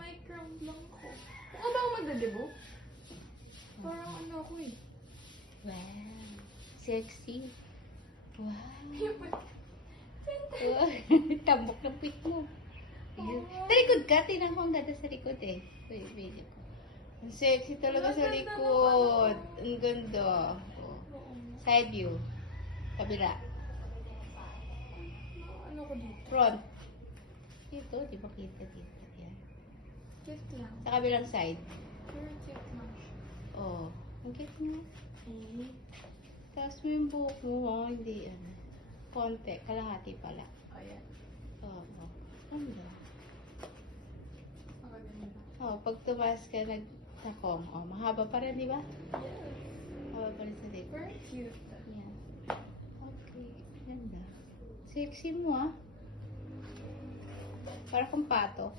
may crown lang ko. Kung ano ako magdadebo? Parang ano ako eh. Wow. Sexy. Wow. Yung Wow. Tambok ng pit mo. Ayun. Sa likod ka. Tingnan ko ang ganda sa likod eh. Wait, video ko. Ang sexy talaga sa likod. Ang ganda. Oh. Side view. Kabila. Ano ko dito? Front. Dito, di ba kita dito? Yan. Cute lang. Sa kabilang side. Pero cute lang siya. Oh. Ang cute mo. Tapos mo yung buhok mo. Oh, hindi ano. Konti. Kalahati pala. Ayan. Oo. Ganda. Magaganda. Oh, pag tumaas ka nagtakong. Oh, mahaba pa rin, di ba? Yes. Mahaba pa rin sa dito. Very cute. Yan. Okay. Ganda. Sexy mo ah. Para kang pato.